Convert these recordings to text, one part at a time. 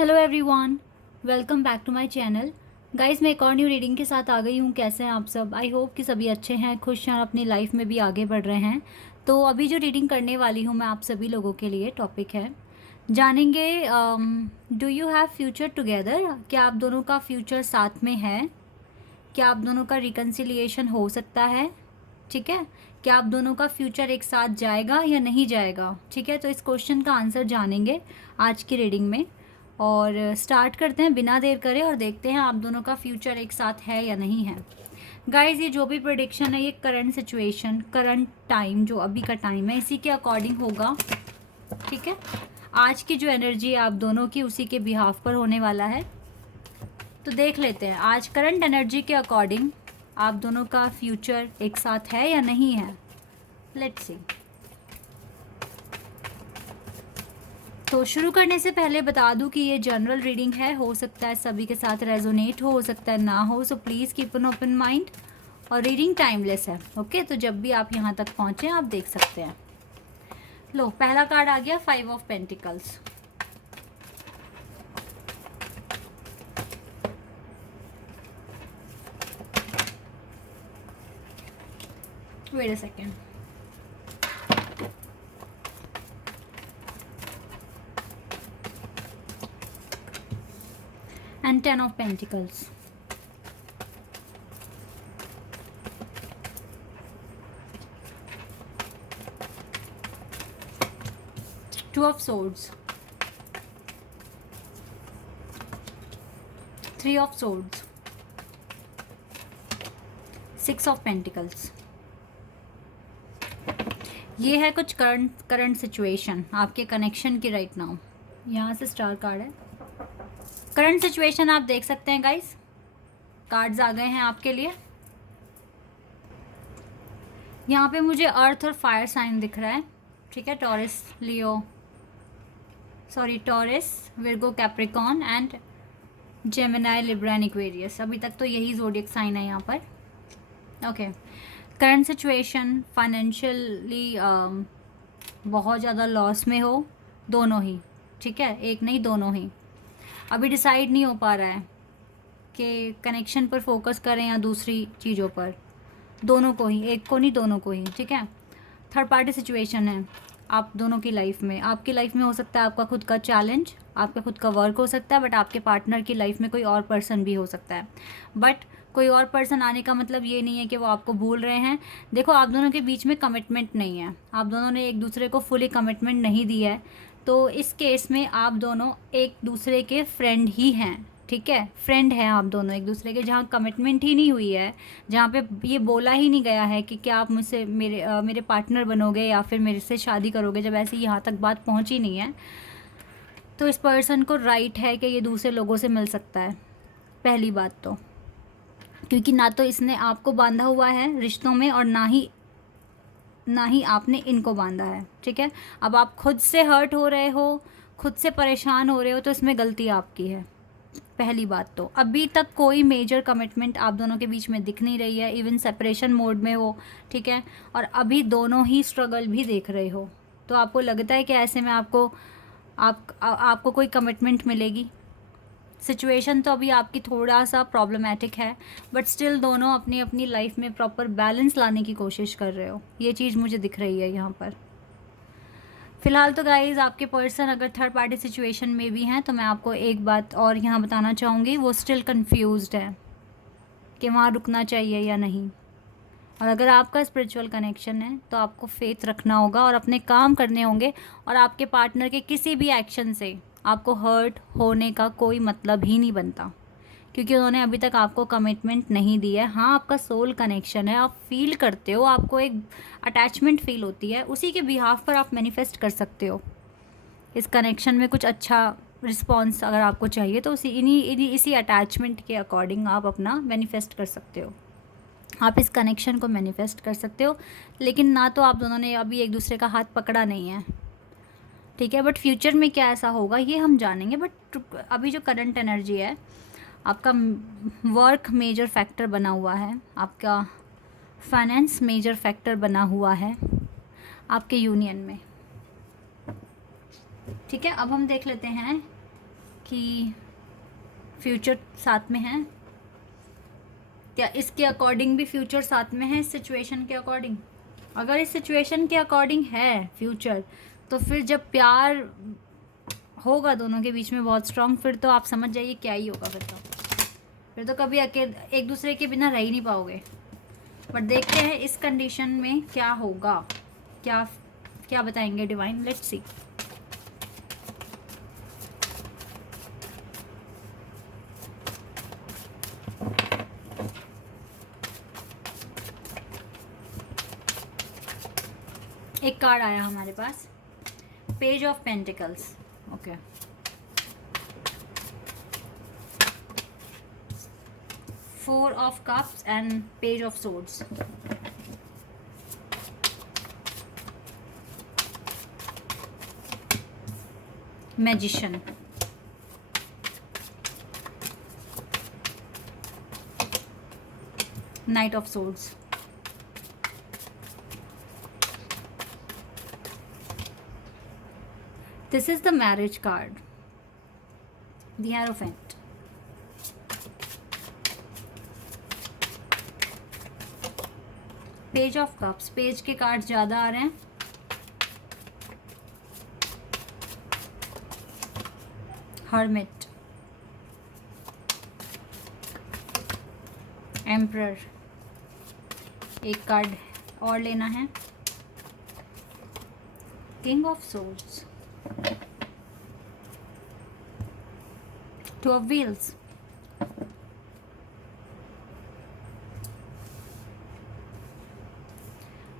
Hello everyone, welcome back to my channel. Guys, मैं एक और न्यू रीडिंग के साथ आ गई हूँ। कैसे हैं आप सब? आई होप कि सभी अच्छे हैं, खुश हैं और अपनी लाइफ में भी आगे बढ़ रहे हैं। तो अभी जो रीडिंग करने वाली हूँ मैं आप सभी लोगों के लिए, टॉपिक है जानेंगे do you have future together. क्या आप दोनों का फ्यूचर साथ में है? क्या आप दोनों का रिकन्सिलिएशन हो सकता है? ठीक है। क्या आप दोनों का फ्यूचर एक साथ जाएगा या नहीं जाएगा? ठीक है, तो इस क्वेश्चन का आंसर जानेंगे आज की रीडिंग में। और स्टार्ट करते हैं बिना देर करे और देखते हैं आप दोनों का फ्यूचर एक साथ है या नहीं है। गाइज, ये जो भी प्रेडिक्शन है ये करंट सिचुएशन, करंट टाइम, जो अभी का टाइम है इसी के अकॉर्डिंग होगा। ठीक है, आज की जो एनर्जी है आप दोनों की उसी के बिहाफ पर होने वाला है। तो देख लेते हैं आज करंट एनर्जी के अकॉर्डिंग आप दोनों का फ्यूचर एक साथ है या नहीं है। Let's see. तो शुरू करने से पहले बता दूं कि ये जनरल रीडिंग है, हो सकता है सभी के साथ रेजोनेट हो सकता है ना हो, so please keep an open mind. और रीडिंग टाइमलेस है, ओके। तो जब भी आप यहाँ तक पहुँचे आप देख सकते हैं। लो, पहला कार्ड आ गया, 5 of pentacles. Wait a second. And 10 of pentacles. Two of swords. 3 of swords. 6 of pentacles. ये है कुछ करंट सिचुएशन आपके कनेक्शन की राइट नाउ। यहाँ से स्टार कार्ड है। करंट सिचुएशन आप देख सकते हैं गाइस, कार्ड्स आ गए हैं आपके लिए। यहाँ पे मुझे अर्थ और फायर साइन दिख रहा है। ठीक है, taurus, Leo, sorry taurus, Virgo, Capricorn and Gemini, Libra and Aquarius. अभी तक तो यही ज़ोडिएक साइन है यहाँ पर। ओके, करंट सिचुएशन फाइनेंशियली बहुत ज़्यादा लॉस में हो, दोनों ही। ठीक है, एक नहीं दोनों ही। अभी डिसाइड नहीं हो पा रहा है कि कनेक्शन पर फोकस करें या दूसरी चीज़ों पर। दोनों को ही, एक को नहीं दोनों को ही। ठीक है, थर्ड पार्टी सिचुएशन है आप दोनों की लाइफ में। आपकी लाइफ में हो सकता है आपका खुद का चैलेंज, आपका खुद का वर्क हो सकता है, बट आपके पार्टनर की लाइफ में कोई और पर्सन भी हो सकता है। बट कोई और पर्सन आने का मतलब ये नहीं है कि वो आपको भूल रहे हैं। देखो, आप दोनों के बीच में कमिटमेंट नहीं है, आप दोनों ने एक दूसरे को फुली कमिटमेंट नहीं दी है। तो इस केस में आप दोनों एक दूसरे के फ्रेंड ही हैं। ठीक है, फ्रेंड हैं आप दोनों एक दूसरे के, जहाँ कमिटमेंट ही नहीं हुई है, जहाँ पे ये बोला ही नहीं गया है कि क्या आप मुझसे मेरे पार्टनर बनोगे या फिर मेरे से शादी करोगे। जब ऐसे यहाँ तक बात पहुँची नहीं है तो इस पर्सन को राइट है कि ये दूसरे लोगों से मिल सकता है। पहली बात तो, क्योंकि ना तो इसने आपको बांधा हुआ है रिश्तों में और ना ही आपने इनको बांधा है। ठीक है, अब आप खुद से हर्ट हो रहे हो, खुद से परेशान हो रहे हो, तो इसमें गलती आपकी है। पहली बात तो अभी तक कोई मेजर कमिटमेंट आप दोनों के बीच में दिख नहीं रही है, इवन सेपरेशन मोड में हो। ठीक है, और अभी दोनों ही स्ट्रगल भी देख रहे हो। तो आपको लगता है कि ऐसे में आपको कोई कमिटमेंट मिलेगी। सिचुएशन तो अभी आपकी थोड़ा सा प्रॉब्लमेटिक है, बट स्टिल दोनों अपनी अपनी लाइफ में प्रॉपर बैलेंस लाने की कोशिश कर रहे हो, ये चीज़ मुझे दिख रही है यहाँ पर। फिलहाल तो गाइज आपके पर्सन अगर थर्ड पार्टी सिचुएशन में भी हैं तो मैं आपको एक बात और यहाँ बताना चाहूँगी, वो स्टिल कंफ्यूज्ड है कि वहाँ रुकना चाहिए या नहीं। और अगर आपका स्पिरिचुअल कनेक्शन है तो आपको फेथ रखना होगा और अपने काम करने होंगे, और आपके पार्टनर के किसी भी एक्शन से आपको हर्ट होने का कोई मतलब ही नहीं बनता, क्योंकि उन्होंने अभी तक आपको कमिटमेंट नहीं दी है। हाँ, आपका सोल कनेक्शन है, आप फील करते हो, आपको एक अटैचमेंट फील होती है, उसी के बिहाफ पर आप मैनिफेस्ट कर सकते हो। इस कनेक्शन में कुछ अच्छा रिस्पॉन्स अगर आपको चाहिए तो इसी अटैचमेंट के अकॉर्डिंग आप अपना मैनिफेस्ट कर सकते हो, आप इस कनेक्शन को मैनिफेस्ट कर सकते हो। लेकिन ना तो आप दोनों ने अभी एक दूसरे का हाथ पकड़ा नहीं है। ठीक है, बट फ्यूचर में क्या ऐसा होगा ये हम जानेंगे। बट अभी जो करंट एनर्जी है, आपका वर्क मेजर फैक्टर बना हुआ है, आपका फाइनेंस मेजर फैक्टर बना हुआ है आपके यूनियन में। ठीक है, अब हम देख लेते हैं कि फ्यूचर साथ में है? क्या इसके अकॉर्डिंग भी फ्यूचर साथ में है इस सिचुएशन के अकॉर्डिंग? अगर इस सिचुएशन के अकॉर्डिंग है फ्यूचर, तो फिर जब प्यार होगा दोनों के बीच में बहुत स्ट्रांग, फिर तो आप समझ जाइए क्या ही होगा। फिर तो कभी अकेले एक दूसरे के बिना रह ही नहीं पाओगे। बट देखते हैं इस कंडीशन में क्या होगा, क्या क्या बताएंगे डिवाइन। Let's see. एक कार्ड आया हमारे पास, page of pentacles. Okay, four of cups and page of swords. Magician, knight of swords, this is the marriage card, the Hierophant, page of cups. Page के कार्ड ज़्यादा आ रहे हैं। Hermit, emperor, एक कार्ड और लेना है। King of swords, two of wheels,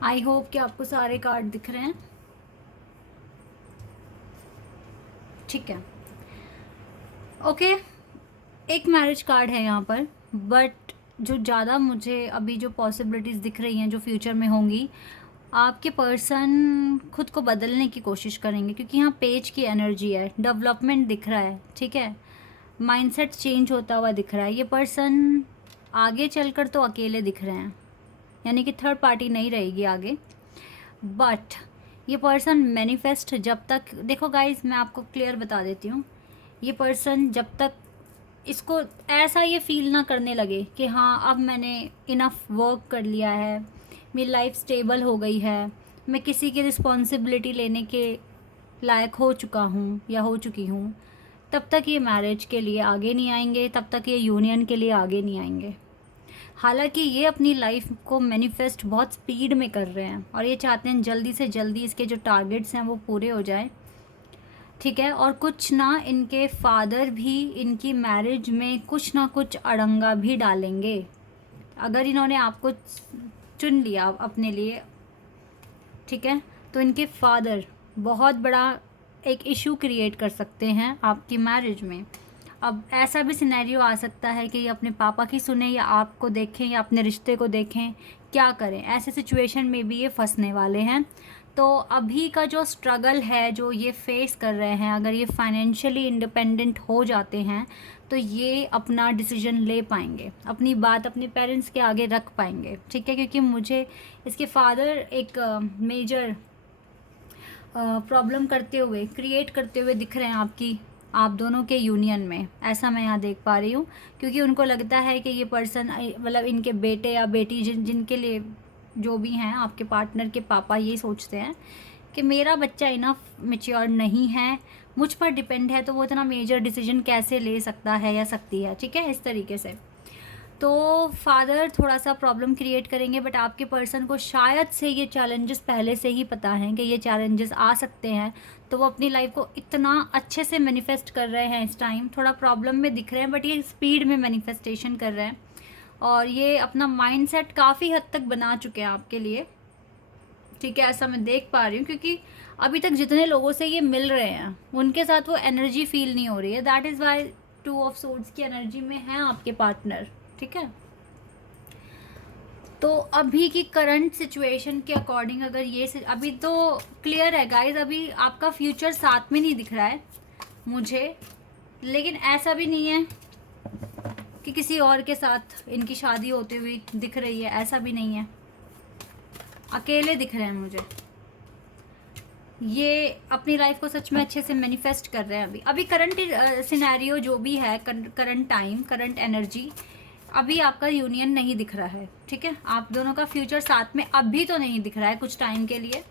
I hope कि आपको सारे कार्ड दिख रहे हैं। ठीक है, ओके। एक मैरिज कार्ड है यहाँ पर, बट जो ज़्यादा मुझे अभी जो पॉसिबिलिटीज़ दिख रही हैं जो फ्यूचर में होंगी, आपके पर्सन खुद को बदलने की कोशिश करेंगे, क्योंकि यहाँ पेज की एनर्जी है, डेवलपमेंट दिख रहा है। ठीक है, माइंडसेट चेंज होता हुआ दिख रहा है। ये पर्सन आगे चलकर तो अकेले दिख रहे हैं, यानी कि थर्ड पार्टी नहीं रहेगी आगे। बट ये पर्सन मैनिफेस्ट, जब तक देखो गाइस, मैं आपको क्लियर बता देती हूँ, ये पर्सन जब तक इसको ऐसा ये फील ना करने लगे कि हाँ अब मैंने इनफ वर्क कर लिया है, मेरी लाइफ स्टेबल हो गई है, मैं किसी की रिस्पॉन्सिबिलिटी लेने के लायक हो चुका हूँ या हो चुकी हूँ, तब तक ये मैरिज के लिए आगे नहीं आएंगे, तब तक ये यूनियन के लिए आगे नहीं आएंगे। हालांकि ये अपनी लाइफ को मैनिफेस्ट बहुत स्पीड में कर रहे हैं और ये चाहते हैं जल्दी से जल्दी इसके जो टारगेट्स हैं वो पूरे हो जाए। ठीक है, और कुछ ना इनके फादर भी इनकी मैरिज में कुछ ना कुछ अड़ंगा भी डालेंगे। अगर इन्होंने आपको चुन लिया अपने लिए, ठीक है, तो इनके फादर बहुत बड़ा एक इशू क्रिएट कर सकते हैं आपकी मैरिज में। अब ऐसा भी सिनेरियो आ सकता है कि ये अपने पापा की सुने या आपको देखें या अपने रिश्ते को देखें, क्या करें, ऐसे सिचुएशन में भी ये फंसने वाले हैं। तो अभी का जो स्ट्रगल है जो ये फेस कर रहे हैं, अगर ये फाइनेंशियली इंडिपेंडेंट हो जाते हैं तो ये अपना डिसीजन ले पाएंगे, अपनी बात अपने पेरेंट्स के आगे रख पाएंगे। ठीक है, क्योंकि मुझे इसके फादर एक मेजर प्रॉब्लम करते हुए, क्रिएट करते हुए दिख रहे हैं आप दोनों के यूनियन में, ऐसा मैं यहाँ देख पा रही हूँ। क्योंकि उनको लगता है कि ये पर्सन, मतलब इनके बेटे या बेटी जिनके लिए जो भी हैं, आपके पार्टनर के पापा ये सोचते हैं कि मेरा बच्चा इनफ मैच्योर नहीं है, मुझ पर डिपेंड है, तो वो इतना मेजर डिसीजन कैसे ले सकता है या सकती है। ठीक है, इस तरीके से तो फादर थोड़ा सा प्रॉब्लम क्रिएट करेंगे। बट आपके पर्सन को शायद से ये चैलेंजेस पहले से ही पता हैं कि ये चैलेंजेस आ सकते हैं, तो वो अपनी लाइफ को इतना अच्छे से मैनिफेस्ट कर रहे हैं। इस टाइम थोड़ा प्रॉब्लम में दिख रहे हैं, बट ये स्पीड में मैनिफेस्टेशन कर रहे हैं और ये अपना माइंडसेट काफ़ी हद तक बना चुके हैं आपके लिए। ठीक है, ऐसा मैं देख पा रही हूँ, क्योंकि अभी तक जितने लोगों से ये मिल रहे हैं उनके साथ वो एनर्जी फील नहीं हो रही है। That is why 2 of swords की एनर्जी में है आपके पार्टनर। ठीक है, तो अभी की करंट सिचुएशन के अकॉर्डिंग अगर ये अभी तो क्लियर है गाइज, अभी आपका फ्यूचर साथ में नहीं दिख रहा है मुझे, लेकिन ऐसा भी नहीं है कि किसी और के साथ इनकी शादी होती हुई दिख रही है, ऐसा भी नहीं है, अकेले दिख रहे हैं मुझे। ये अपनी लाइफ को सच में अच्छे से मैनिफेस्ट कर रहे हैं। अभी करंट सिनेरियो जो भी है, करंट टाइम, करंट एनर्जी, अभी आपका यूनियन नहीं दिख रहा है, ठीक है। आप दोनों का फ्यूचर साथ में अभी तो नहीं दिख रहा है कुछ टाइम के लिए,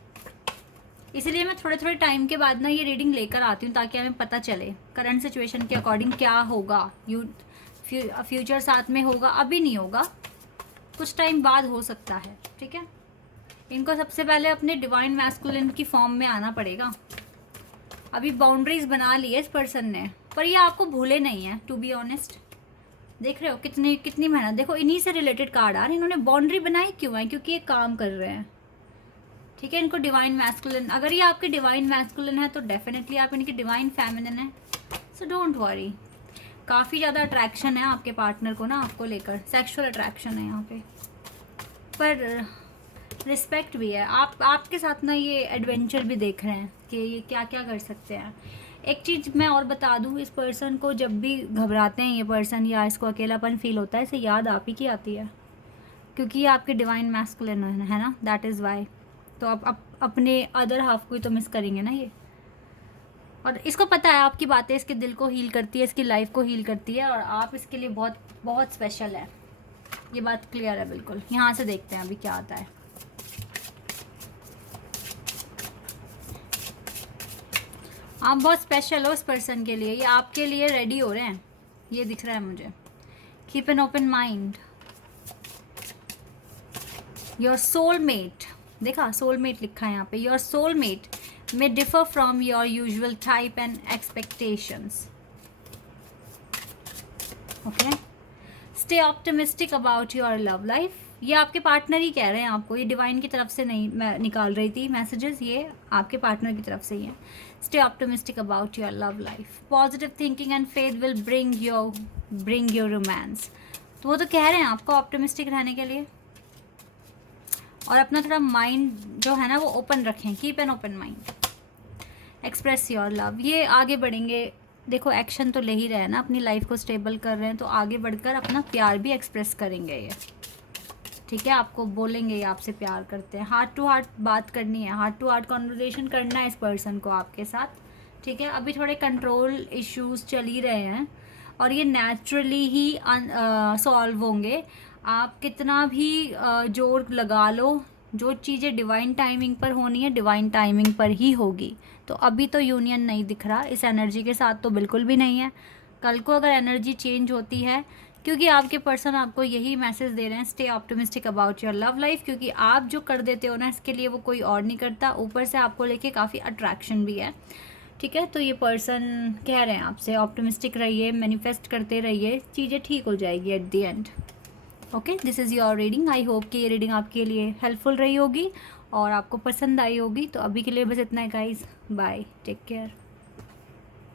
इसलिए मैं थोड़े थोड़े टाइम के बाद ना ये रीडिंग लेकर आती हूँ ताकि हमें पता चले करंट सिचुएशन के अकॉर्डिंग क्या होगा। फ्यूचर साथ में होगा, अभी नहीं होगा, कुछ टाइम बाद हो सकता है, ठीक है। इनको सबसे पहले अपने डिवाइन मैस्कुलिन की फॉर्म में आना पड़ेगा। अभी बाउंड्रीज बना ली है इस पर्सन ने, पर ये आपको भूले नहीं है, टू बी ऑनेस्ट। देख रहे हो कितनी मेहनत, देखो इन्हीं से रिलेटेड कार्ड आ रहे हैं। इन्होंने बाउंड्री बनाई क्यों है? क्योंकि ये काम कर रहे हैं, ठीक है। इनको डिवाइन मैस्कुलिन, अगर ये आपके डिवाइन मैस्कुलिन है तो डेफिनेटली आप इनकी डिवाइन फेमिनिन है, सो डोंट वरी। काफ़ी ज़्यादा अट्रैक्शन है आपके पार्टनर को ना आपको लेकर, सेक्सुअल अट्रैक्शन है यहाँ पे, पर रिस्पेक्ट भी है। आपके साथ ना ये एडवेंचर भी देख रहे हैं कि ये क्या क्या कर सकते हैं। एक चीज़ मैं और बता दूँ, इस पर्सन को जब भी घबराते हैं ये पर्सन या इसको अकेलापन फील होता है, इसे याद आप ही की आती है, क्योंकि ये आपके डिवाइन मैस्कुलिन है ना, दैट इज़ वाई। तो आप अपने अदर हाफ को ही तो मिस करेंगे ना ये। और इसको पता है आपकी बातें इसके दिल को हील करती है, इसकी लाइफ को हील करती है, और आप इसके लिए बहुत बहुत स्पेशल है, ये बात क्लियर है बिल्कुल। यहाँ से देखते हैं अभी क्या आता है। आप बहुत स्पेशल हो इस पर्सन के लिए, ये आपके लिए रेडी हो रहे हैं, ये दिख रहा है मुझे। Keep an open mind. Your soulmate, देखा सोलमेट लिखा है यहाँ पे। Your soulmate may differ from your usual type and expectations. Okay? Stay optimistic about your love life. ये आपके पार्टनर ही कह रहे हैं आपको, ये डिवाइन की तरफ से नहीं मैं निकाल रही थी मैसेजेस, ये आपके पार्टनर की तरफ से ही है। Stay optimistic about your love life. Positive thinking and faith will bring your romance. तो वो तो कह रहे हैं आपको ऑप्टिमिस्टिक रहने के लिए, और अपना थोड़ा माइंड जो है ना वो ओपन रखें। Keep an open mind, express your love. ये आगे बढ़ेंगे, देखो एक्शन तो ले ही रहे हैं ना, अपनी लाइफ को स्टेबल कर रहे हैं, तो आगे बढ़कर अपना प्यार भी एक्सप्रेस करेंगे ये, ठीक है। आपको बोलेंगे ये आपसे प्यार करते हैं, हार्ट टू हार्ट बात करनी है, हार्ट टू हार्ट कॉन्वर्सेशन करना है इस पर्सन को आपके साथ, ठीक है। अभी थोड़े कंट्रोल इश्यूज चल ही रहे हैं और ये नेचुरली ही सॉल्व होंगे। आप कितना भी जोर लगा लो, जो चीज़ें डिवाइन टाइमिंग पर होनी है डिवाइन टाइमिंग पर ही होगी। तो अभी तो यूनियन नहीं दिख रहा इस एनर्जी के साथ, तो बिल्कुल भी नहीं है। कल को अगर एनर्जी चेंज होती है, क्योंकि आपके पर्सन आपको यही मैसेज दे रहे हैं, stay optimistic about your love life, क्योंकि आप जो कर देते हो ना इसके लिए वो कोई और नहीं करता, ऊपर से आपको लेके काफ़ी अट्रैक्शन भी है, ठीक है। तो ये पर्सन कह रहे हैं आपसे ऑप्टिमिस्टिक रहिए, मैनिफेस्ट करते रहिए, चीज़ें ठीक हो जाएगी at the end. Okay, this is your reading. I hope कि ये रीडिंग आपके लिए हेल्पफुल रही होगी और आपको पसंद आई होगी। तो अभी के लिए बस इतना है गाइज, बाय, टेक केयर।